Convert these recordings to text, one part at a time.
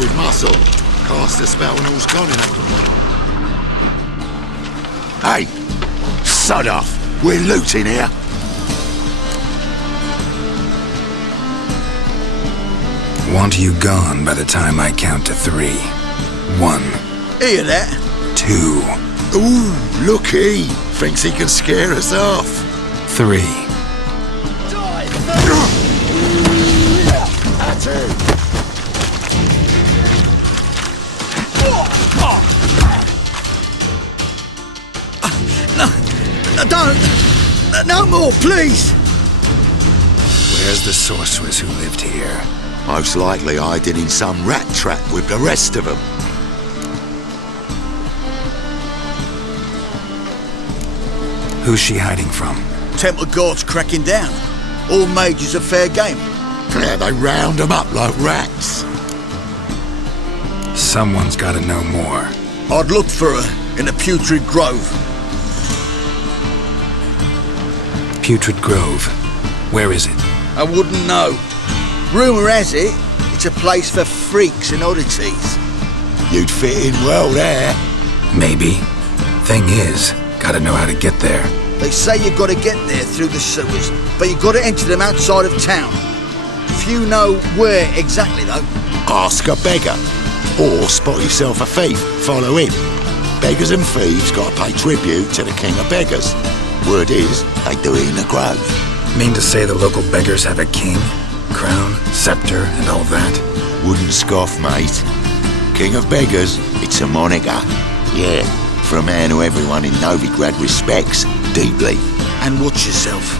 with muscle. Cast a spell and all's gone in it. Hey! Sod off! We're looting here! Want you gone by the time I count to 3. 1. Hear that? 2. Ooh, looky! Thinks he can scare us off. 3. That's it! No, don't! No more, please! Where's the sorceress who lived here? Most likely hiding in some rat trap with the rest of them. Who's she hiding from? Temple guards cracking down. All mages are fair game. Yeah, they round them up like rats. Someone's gotta know more. I'd look for her in a putrid grove. Putrid Grove. Where is it? I wouldn't know. Rumour has it, it's a place for freaks and oddities. You'd fit in well there. Maybe. Thing is, gotta know how to get there. They say you've got to get there through the sewers, but you've got to enter them outside of town. Few know where exactly, though. Ask a beggar. Or spot yourself a thief, follow him. Beggars and thieves gotta pay tribute to the king of beggars. Word is, they do it in the grove. Mean to say the local beggars have a king, crown, scepter, and all that? Wouldn't scoff, mate. King of beggars, it's a moniker. Yeah, for a man who everyone in Novigrad respects deeply. And watch yourself.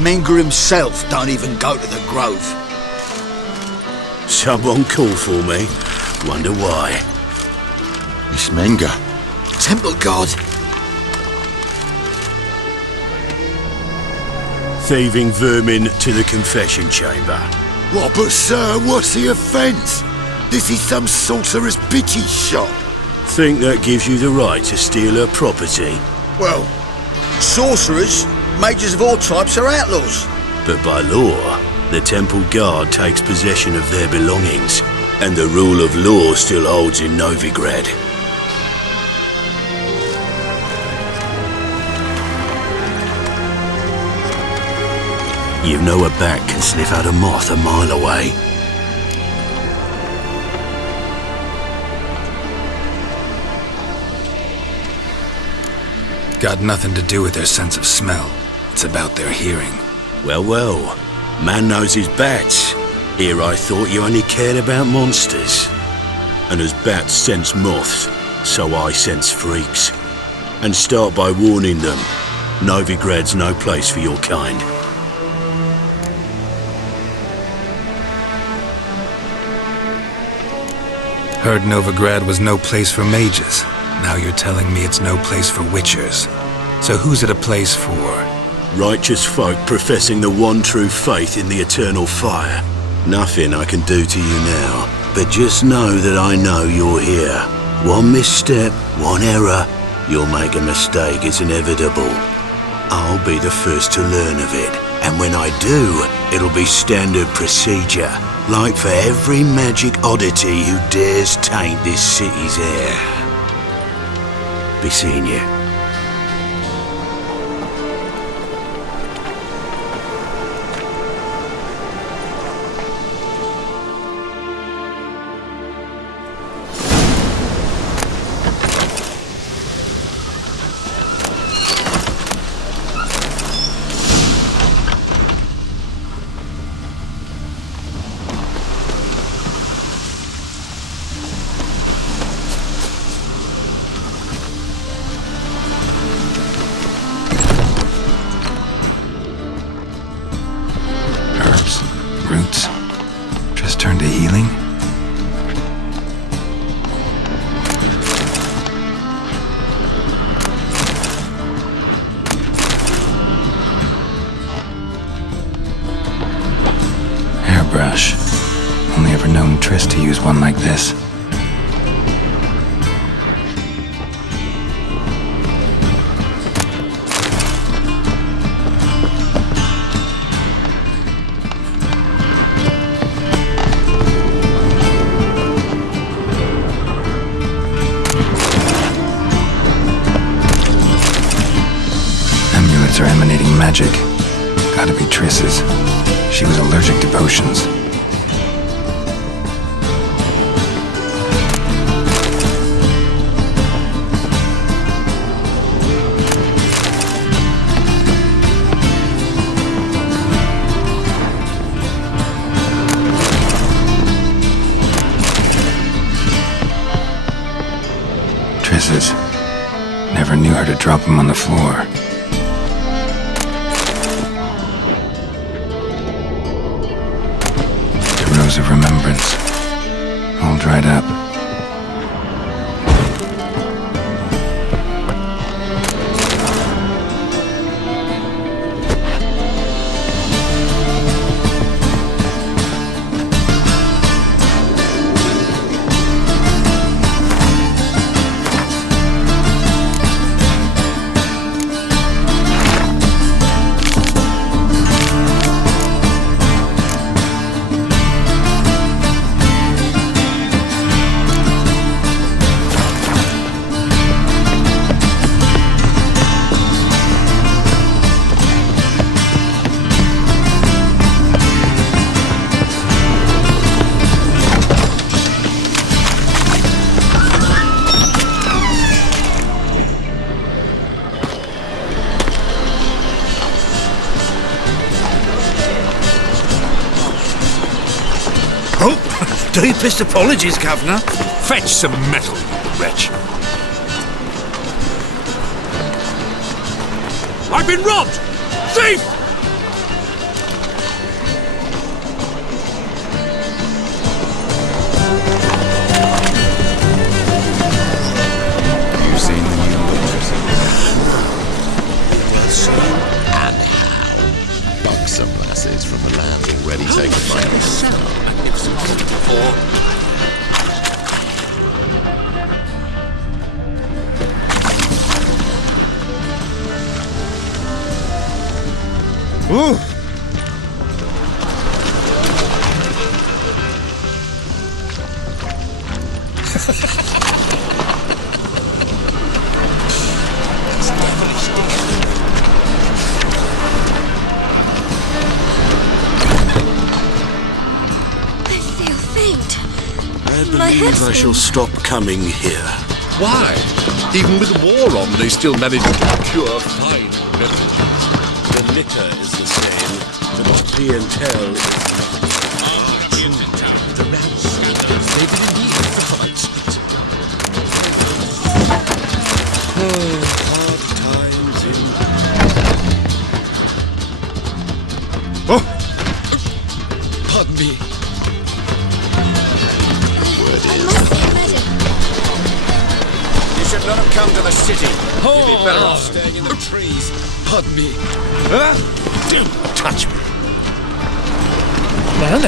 Menga himself don't even go to the grove. Someone called for me. Wonder why. It's Menga. Temple guard. Thieving vermin to the confession chamber. What, but sir, what's the offence? This is some sorcerer's bitchy shop. Think that gives you the right to steal her property. Well, sorcerers, mages of all types are outlaws. But by law, the temple guard takes possession of their belongings, and the rule of law still holds in Novigrad. You know a bat can sniff out a moth a mile away. Got nothing to do with their sense of smell. It's about their hearing. Well, well, man knows his bats. Here I thought you only cared about monsters. And as bats sense moths, so I sense freaks. And start by warning them, Novigrad's no place for your kind. Heard Novigrad was no place for mages. Now you're telling me it's no place for witchers. So who's it a place for? Righteous folk professing the one true faith in the eternal fire. Nothing I can do to you now, but just know that I know you're here. One misstep, one error, you'll make a mistake, it's inevitable. I'll be the first to learn of it, and when I do, it'll be standard procedure, like for every magic oddity who dares taint this city's air. Be seeing you. Roots. Just turned to healing. Hairbrush. Only ever known Triss to use one like this. emanating magic. Gotta be Triss's. She was allergic to potions. Triss's. Never knew her to drop him on the floor. Of remembrance, all dried up. Deepest apologies, Governor. Fetch some metal, you wretch. I've been robbed! Thief! You seen the new Well, sir, and how? Buxom lasses from the land already taken by us. Ooh. I shall stop coming here. Why? Even with war on, they still manage to procure fine beverages. The liquor is the same, but the clientele is The rats, they did indeed provide hard times in... Oh! Pardon me. You should not have come to the city. You'd be better off staying in the trees. Pardon me. Don't touch me. Now.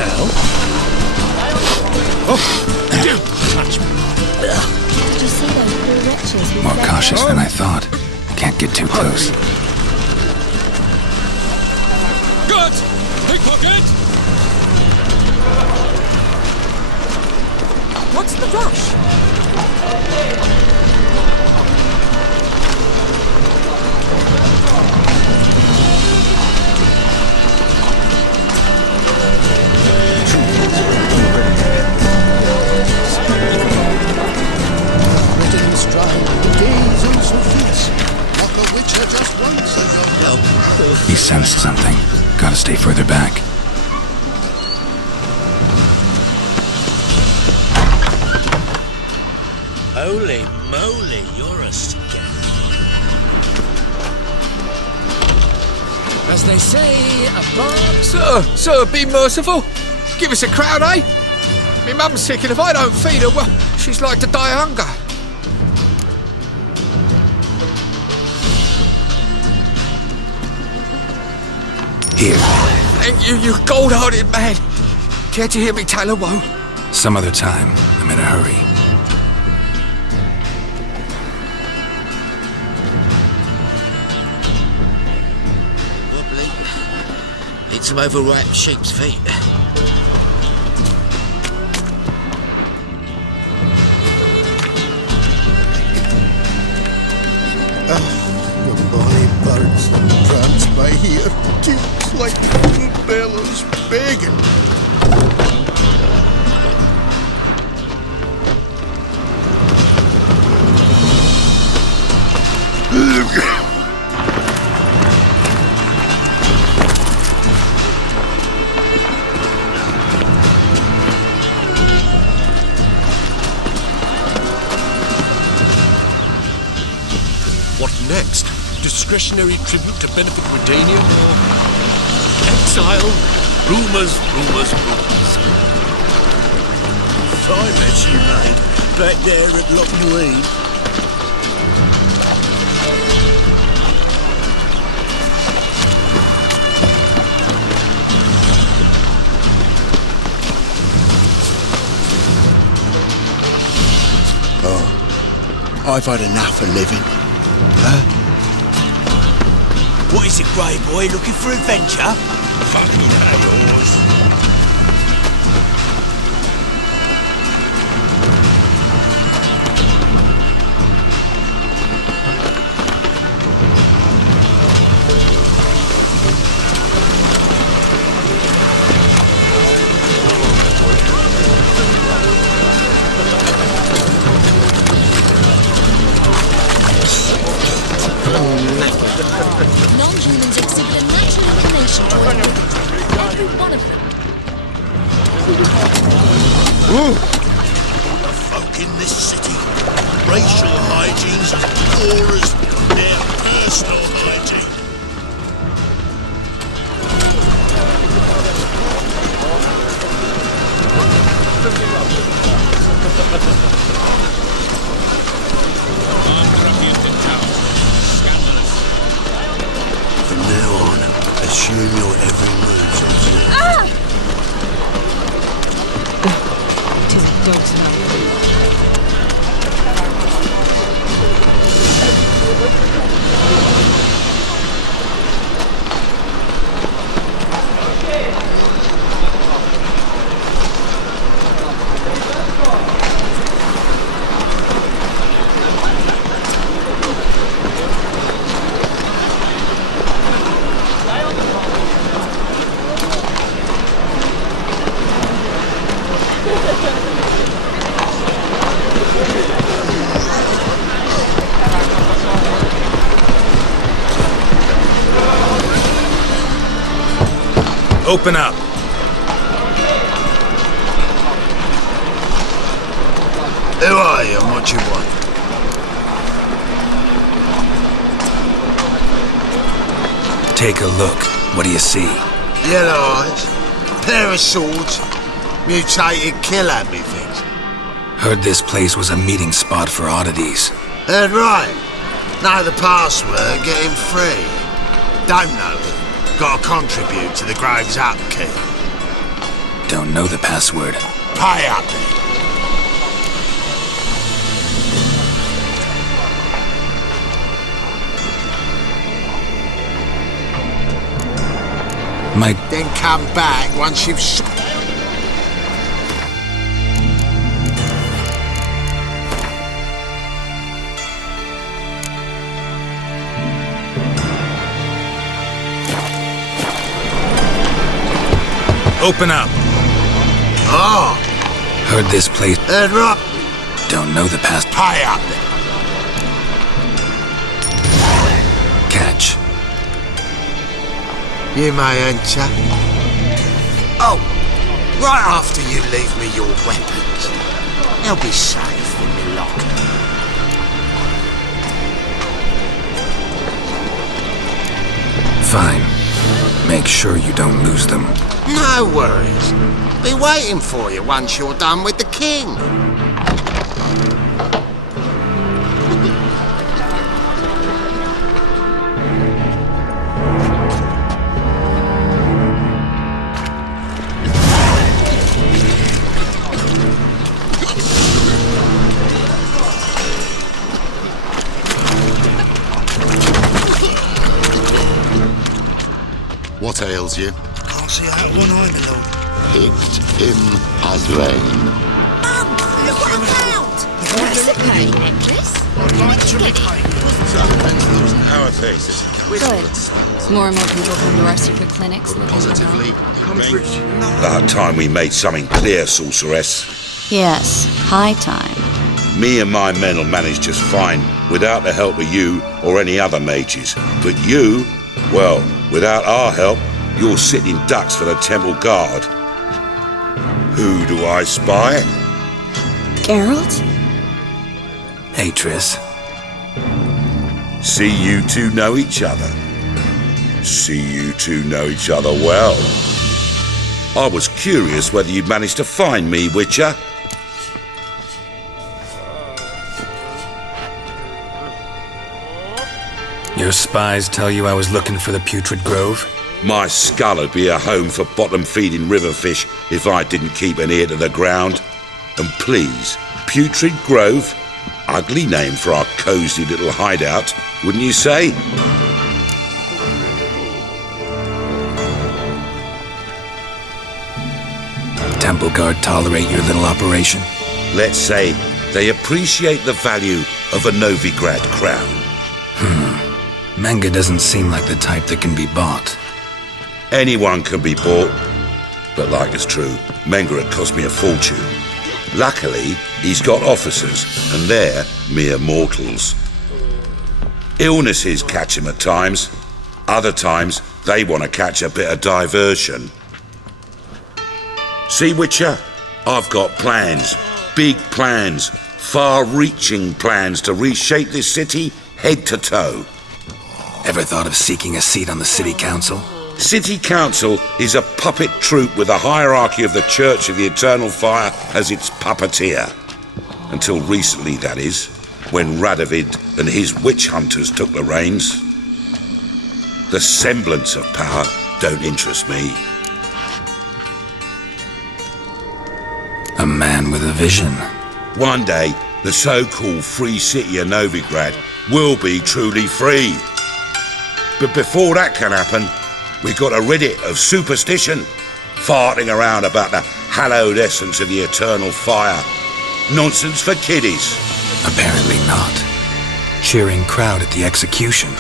Don't touch me. Did you see those poor wretches we more fed cautious them? than I thought. Can't get too close. Good! Pickpocket! What's the rush? He sensed something. Gotta stay further back. Holy moly, you're a scam. As they say, a bark... Sir, be merciful. Give us a crown, eh? Me mum's sick, and if I don't feed her, well, she's like to die of hunger. Here. Thank you, you gold-hearted man. Care to hear me tell a woe? Some other time. I'm in a hurry. Wobbly. Need some overripe sheep's feet. Goodbye, birds and once by here. Keeps like little bellows begging. What next? Discretionary tribute to benefit Redania or exile? Rumours. Fine that you made back there at Lockney. I've had enough of living. What is it, Grey Boy? Looking for adventure? Fucking yours. Non-humans exhibit a natural inclination to every one of them. The folk in this city, racial hygiene's as poor as their personal hygiene. From now on, assume your every move's observed. It is a dog's mouth. Open up. Who are you and what do you want? Take a look. What do you see? Yellow eyes, pair of swords, mutated killer, methinks. Heard this place was a meeting spot for oddities. Heard right. Know the password, get him free. Don't know it. Gotta contribute to the Grave's upkeep. Don't know the password. Pay up then. Then come back once you've... Open up. Oh, Heard this place. heard right. Don't know the past. Pay up then. Catch. You may enter. Oh, right after you leave me your weapons. They'll be safe in my locker. Fine. Make sure you don't lose them. No worries. Be waiting for you once you're done with the king. What ails you? Can't see out one eye, my lord. Picked him as rain. Mum, look what I found! An Escapade necklace. I'd like to repay. So, when's losing our faces? Good. More and more people come to our secret clinics. About time we made something clear, sorceress. Yes, high time. Me and my men will manage just fine without the help of you or any other mages. But you, well, without our help, you're sitting ducks for the temple guard. Who do I spy? Geralt? Hey, Triss. See you two know each other. See you two know each other well. I was curious whether you'd managed to find me, Witcher. Your spies tell you I was looking for the Putrid Grove? My skull would be a home for bottom-feeding riverfish if I didn't keep an ear to the ground. And please, Putrid Grove? Ugly name for our cosy little hideout, wouldn't you say? Temple Guard tolerate your little operation? Let's say they appreciate the value of a Novigrad crown. Menga doesn't seem like the type that can be bought. Anyone can be bought. But like it's true, Menga had cost me a fortune. Luckily, he's got officers, and they're mere mortals. Illnesses catch him at times. Other times, they want to catch a bit of diversion. See, Witcher? I've got plans. Big plans. Far-reaching plans to reshape this city head to toe. Ever thought of seeking a seat on the city council? City Council is a puppet troupe with a hierarchy of the Church of the Eternal Fire as its puppeteer. Until recently, that is, when Radovid and his witch hunters took the reins. The semblance of power don't interest me. A man with a vision. One day, the so-called free city of Novigrad will be truly free. But before that can happen, we've got to rid it of superstition, farting around about the hallowed essence of the eternal fire. Nonsense for kiddies. Apparently not. Cheering crowd at the execution.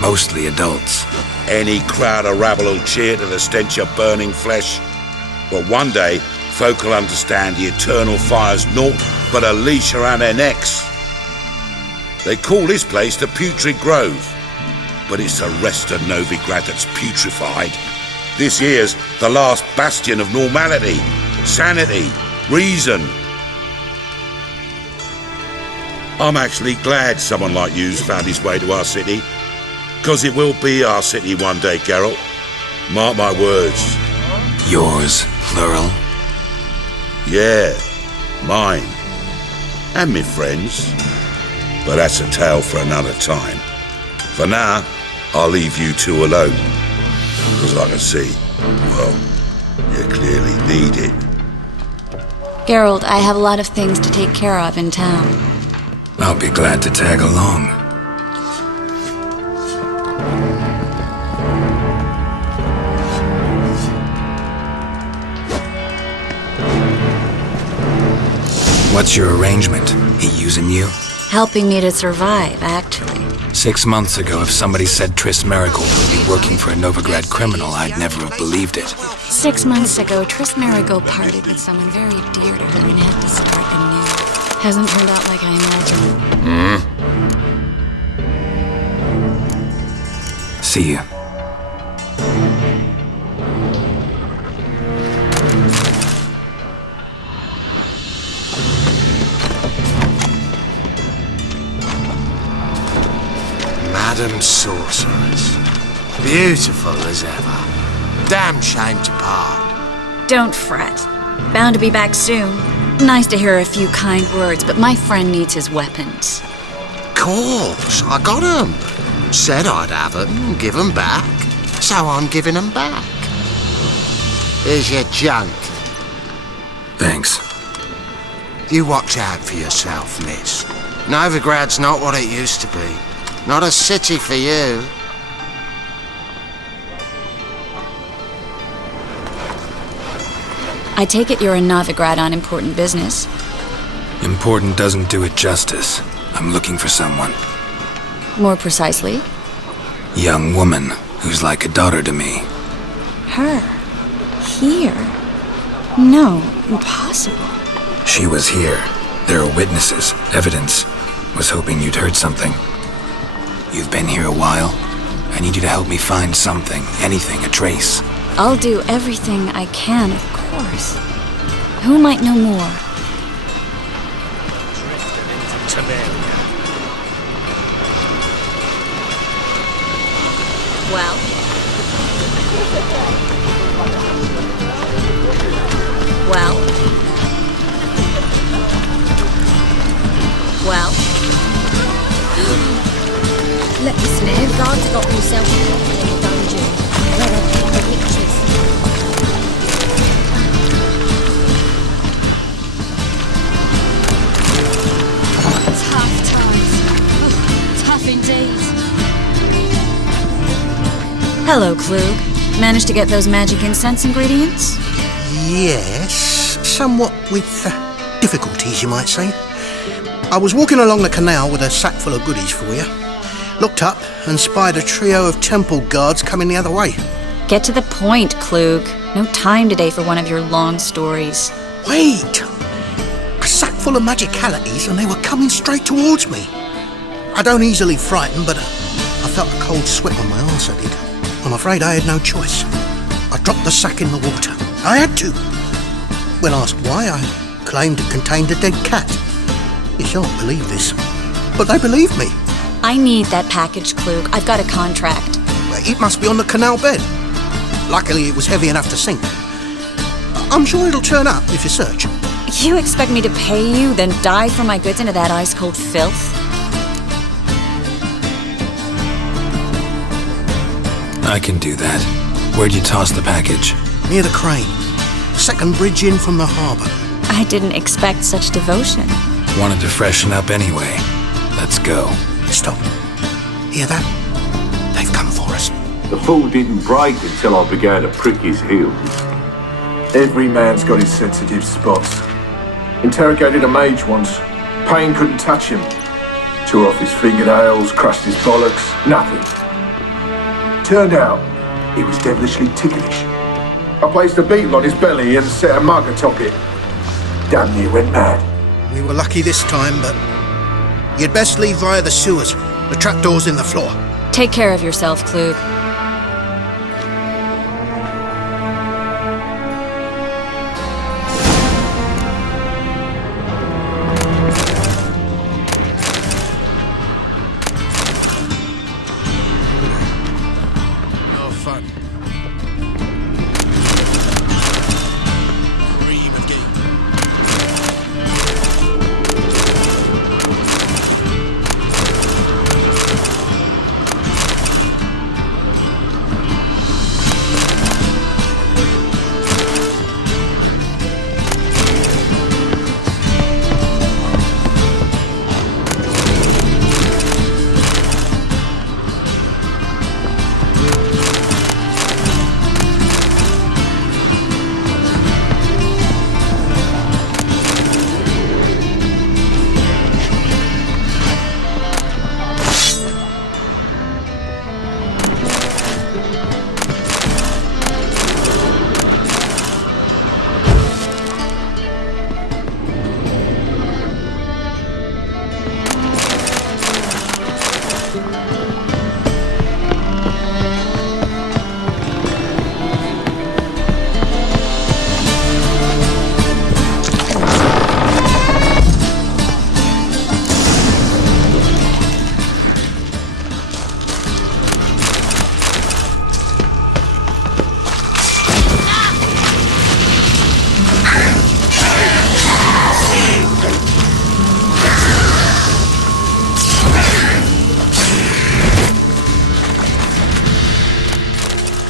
Mostly adults. Any crowd of rabble will cheer to the stench of burning flesh. But one day, folk will understand the eternal fire's naught but a leash around their necks. They call this place the Putrid Grove. But it's the rest of Novigrad that's putrefied. This here's the last bastion of normality, sanity, reason. I'm actually glad someone like you's found his way to our city, because it will be our city one day, Geralt. Mark my words. Yours, plural? Yeah, mine. And me friends. But that's a tale for another time. For now, I'll leave you two alone. Because I can see, well, you clearly need it. Geralt, I have a lot of things to take care of in town. I'll be glad to tag along. What's your arrangement? He using you? Helping me to survive, actually. 6 months ago, if somebody said Triss Marigold would be working for a Novigrad criminal, I'd never have believed it. 6 months ago, Triss Marigold parted with someone very dear to her and had to start anew. Hasn't turned out like I imagined. See you. Madam Sorceress. Beautiful as ever. Damn shame to part. Don't fret. Bound to be back soon. Nice to hear a few kind words, but my friend needs his weapons. Course, I got 'em. Said I'd have 'em and give 'em back. So I'm giving 'em back. Here's your junk. Thanks. You watch out for yourself, miss. Novigrad's not what it used to be. Not a city for you. I take it you're in Novigrad on important business. Important doesn't do it justice. I'm looking for someone. More precisely? Young woman who's like a daughter to me. Her? Here? No, impossible. She was here. There are witnesses, evidence. Was hoping you'd heard something. You've been here a while. I need you to help me find something, anything, a trace. I'll do everything I can, of course. Who might know more? Well? Well? Well? Let me live. Guards got himself in a dungeon. Where are the witches? Tough times. Oh, tough indeed. Hello, Klug. Managed to get those magic incense ingredients? Yes, somewhat with difficulties, you might say. I was walking along the canal with a sack full of goodies for you. Looked up and spied a trio of temple guards coming the other way. Get to the point, Klug. No time today for one of your long stories. Wait! A sack full of magicalities and they were coming straight towards me. I don't easily frighten, but I felt a cold sweat on my arse, I did. I'm afraid I had no choice. I dropped the sack in the water. I had to. When asked why, I claimed it contained a dead cat. You shan't believe this, but they believed me. I need that package, Klug. I've got a contract. It must be on the canal bed. Luckily, it was heavy enough to sink. I'm sure it'll turn up if you search. You expect me to pay you, then dive for my goods into that ice-cold filth? I can do that. Where'd you toss the package? Near the crane. Second bridge in from the harbour. I didn't expect such devotion. Wanted to freshen up anyway. Let's go. Stop. Hear that? They've come for us. The fool didn't break until I began to prick his heels. Every man's got his sensitive spots. Interrogated a mage once. Pain couldn't touch him. Tore off his fingernails, crushed his bollocks, nothing. Turned out, he was devilishly ticklish. I placed a beetle on his belly and set a mug atop it. Damn near went mad. We were lucky this time, but you'd best leave via the sewers. The trapdoor's in the floor. Take care of yourself, Klug.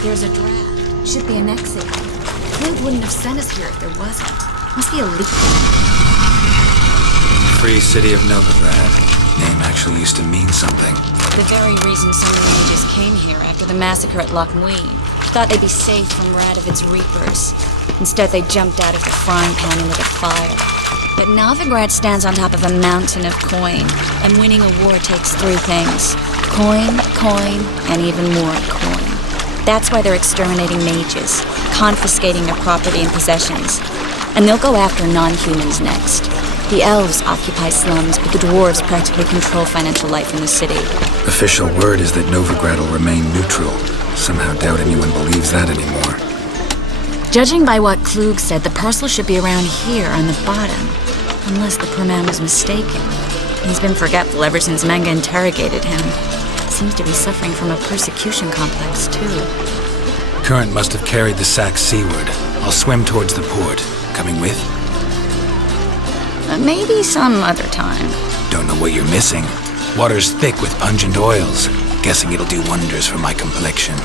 There's a draft. Should be an exit. Klug wouldn't have sent us here if there wasn't. Must be a leak. Free City of Novigrad. Name actually used to mean something. The very reason some mages came here after the massacre at Loch Muin. Thought they'd be safe from Radovid's reapers. Instead, they jumped out of the frying pan into the fire. But Novigrad stands on top of a mountain of coin, and winning a war takes three things: Coin, coin, and even more coin. That's why they're exterminating mages, confiscating their property and possessions. And they'll go after non-humans next. The elves occupy slums, but the dwarves practically control financial life in the city. Official word is that Novigrad will remain neutral. Somehow doubt anyone believes that anymore. Judging by what Klug said, the parcel should be around here on the bottom. Unless the poor man was mistaken. He's been forgetful ever since Manga interrogated him. Seems to be suffering from a persecution complex, too. Current must have carried the sack seaward. I'll swim towards the port. Coming with? Maybe some other time. Don't know what you're missing. Water's thick with pungent oils. Guessing it'll do wonders for my complexion.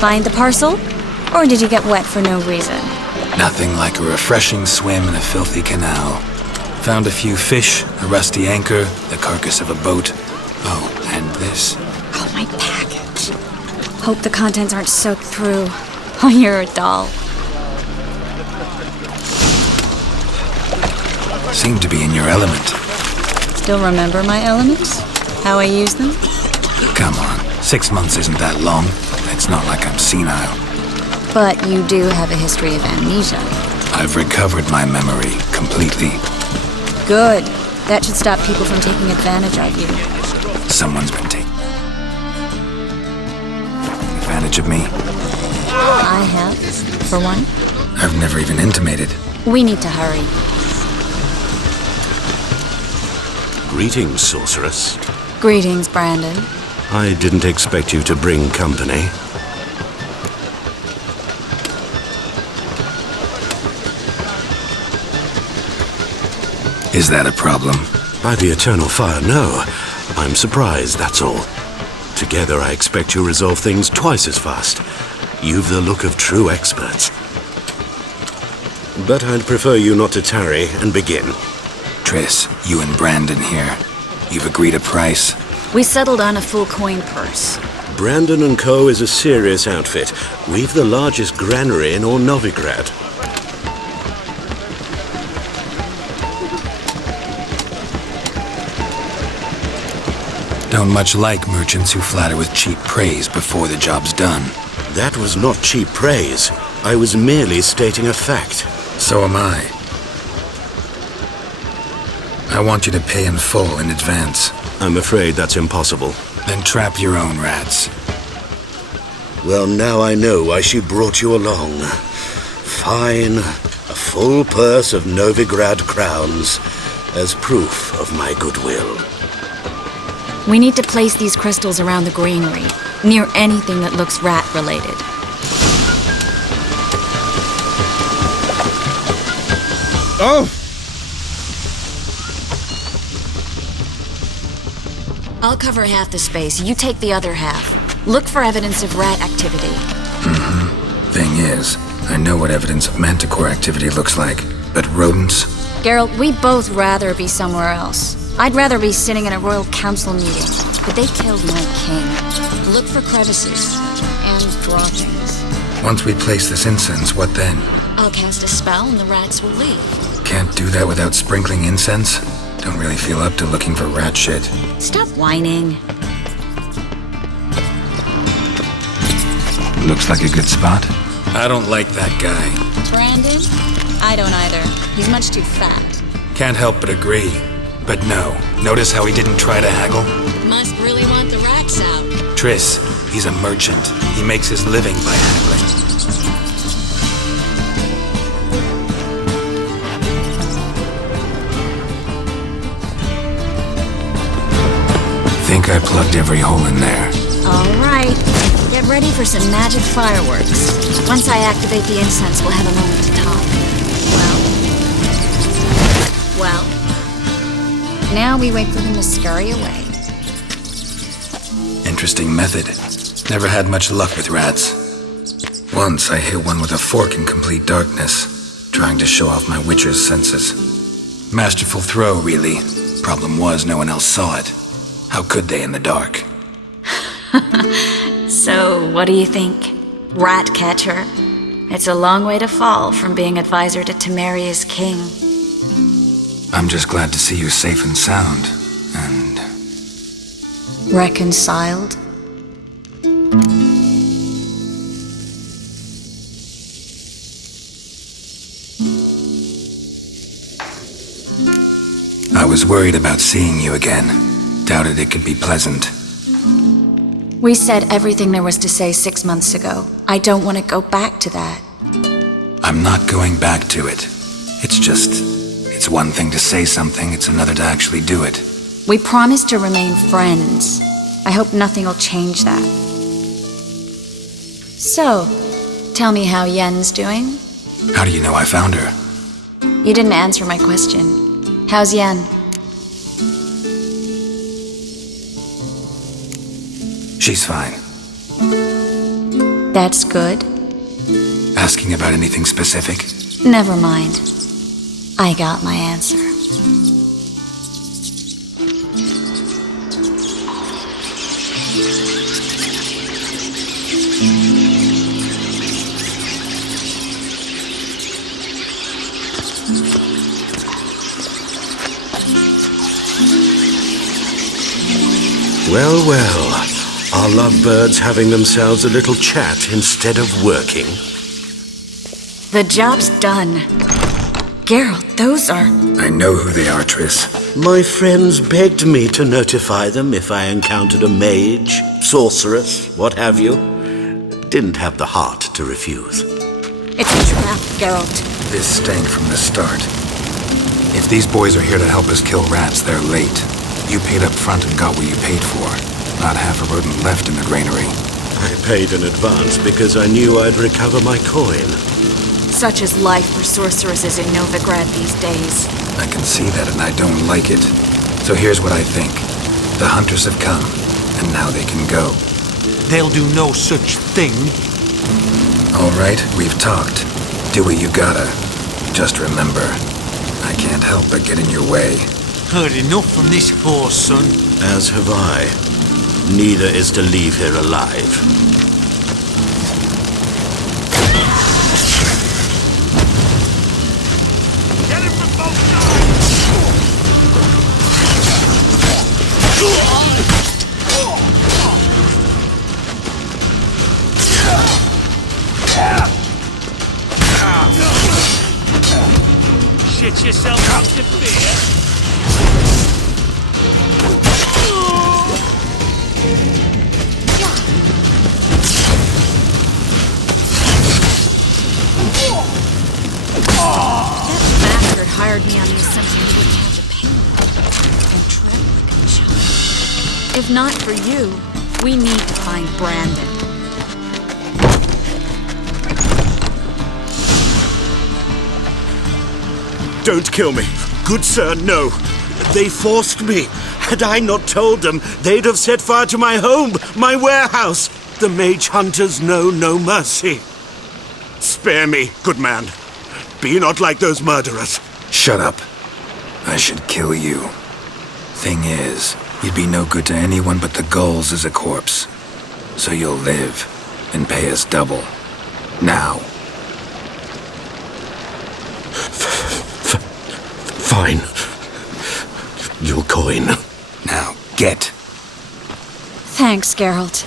Find the parcel? Or did you get wet for no reason? Nothing like a refreshing swim in a filthy canal. Found a few fish, a rusty anchor, the carcass of a boat. Oh, and this. Oh, my package. Hope the contents aren't soaked through. Oh, you're a doll. Seem to be in your element. Still remember my elements? How I use them? Come on, 6 months isn't that long. It's not like I'm senile. But you do have a history of amnesia. I've recovered my memory completely. Good. That should stop people from taking advantage of you. Someone's been taking advantage of me. I have, for one. I've never even intimated. We need to hurry. Greetings, sorceress. Greetings, Brandon. I didn't expect you to bring company. Is that a problem? By the eternal fire, no. I'm surprised, that's all. Together, I expect you resolve things twice as fast. You've the look of true experts. But I'd prefer you not to tarry and begin. Triss, you and Brandon here. You've agreed a price? We settled on a full coin purse. Brandon & Co. is a serious outfit. We've the largest granary in all Novigrad. Don't much like merchants who flatter with cheap praise before the job's done. That was not cheap praise. I was merely stating a fact. So am I. I want you to pay in full in advance. I'm afraid that's impossible. Then trap your own rats. Well, now I know why she brought you along. Fine. A full purse of Novigrad crowns as proof of my goodwill. We need to place these crystals around the granary, near anything that looks rat-related. Oh! I'll cover half the space. You take the other half. Look for evidence of rat activity. Thing is, I know what evidence of manticore activity looks like, but rodents? Geralt, we'd both rather be somewhere else. I'd rather be sitting in a royal council meeting, but they killed my king. Look for crevices and droppings. Once we place this incense, what then? I'll cast a spell and the rats will leave. Can't do that without sprinkling incense? Don't really feel up to looking for rat shit. Stop whining. Looks like a good spot. I don't like that guy. Brandon? I don't either. He's much too fat. Can't help but agree. But no, notice how he didn't try to haggle? Must really want the rats out. Triss, he's a merchant. He makes his living by haggling. Think I plugged every hole in there. All right. Get ready for some magic fireworks. Once I activate the incense, we'll have a moment to talk. Well. Now we wait for them to scurry away. Interesting method. Never had much luck with rats. Once I hit one with a fork in complete darkness, trying to show off my witcher's senses. Masterful throw, really. Problem was, no one else saw it. How could they in the dark? So, what do you think? Rat catcher? It's a long way to fall from being advisor to Temeria's king. I'm just glad to see you safe and sound, and... Reconciled? I was worried about seeing you again. Doubted it could be pleasant. We said everything there was to say 6 months ago. I don't want to go back to that. I'm not going back to it. It's one thing to say something, it's another to actually do it. We promised to remain friends. I hope nothing will change that. So, tell me how Yen's doing? How do you know I found her? You didn't answer my question. How's Yen? She's fine. That's good. Asking about anything specific? Never mind. I got my answer. Well, well. Are lovebirds having themselves a little chat instead of working? The job's done. Geralt, those are... I know who they are, Triss. My friends begged me to notify them if I encountered a mage, sorceress, what have you. Didn't have the heart to refuse. It's a trap, Geralt. This stank from the start. If these boys are here to help us kill rats, they're late. You paid up front and got what you paid for. Not half a rodent left in the granary. I paid in advance because I knew I'd recover my coin. Such is life for sorceresses in Novigrad these days. I can see that and I don't like it. So here's what I think. The hunters have come, and now they can go. They'll do no such thing. All right, we've talked. Do what you gotta. Just remember, I can't help but get in your way. Heard enough from this horse, son. As have I. Neither is to leave here alive. Get him from both sides! Shit yourself out to fear. That bastard hired me on the assumption he wouldn't have the pain and tread like a child. If not for you, we need to find Brandon. Don't kill me. Good sir, no. They forced me. Had I not told them, they'd have set fire to my home, my warehouse. The mage hunters know no mercy. Spare me, good man. Be not like those murderers. Shut up. I should kill you. Thing is, you'd be no good to anyone but the gulls as a corpse. So you'll live and pay us double. Now. Fine. Your coin. Now, get. Thanks, Geralt.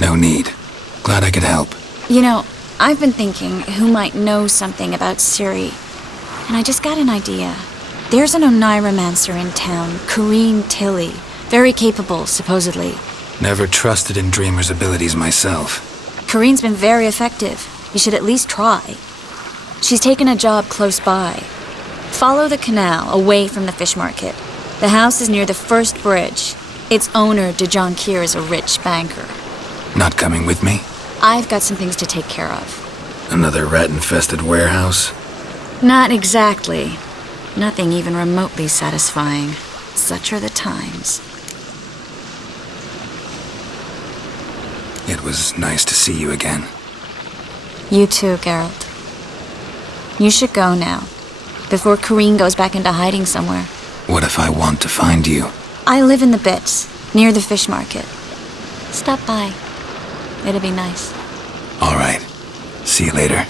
No need. Glad I could help. You know, I've been thinking who might know something about Ciri, and I just got an idea. There's an Oneiromancer in town, Kareen Tilly. Very capable, supposedly. Never trusted in Dreamer's abilities myself. Kareen's been very effective. You should at least try. She's taken a job close by. Follow the canal, away from the fish market. The house is near the first bridge. Its owner, Dejon Kier, is a rich banker. Not coming with me? I've got some things to take care of. Another rat-infested warehouse? Not exactly. Nothing even remotely satisfying. Such are the times. It was nice to see you again. You too, Geralt. You should go now, before Kareen goes back into hiding somewhere. What if I want to find you? I live in the Bits, near the fish market. Stop by. It'll be nice. All right. See you later.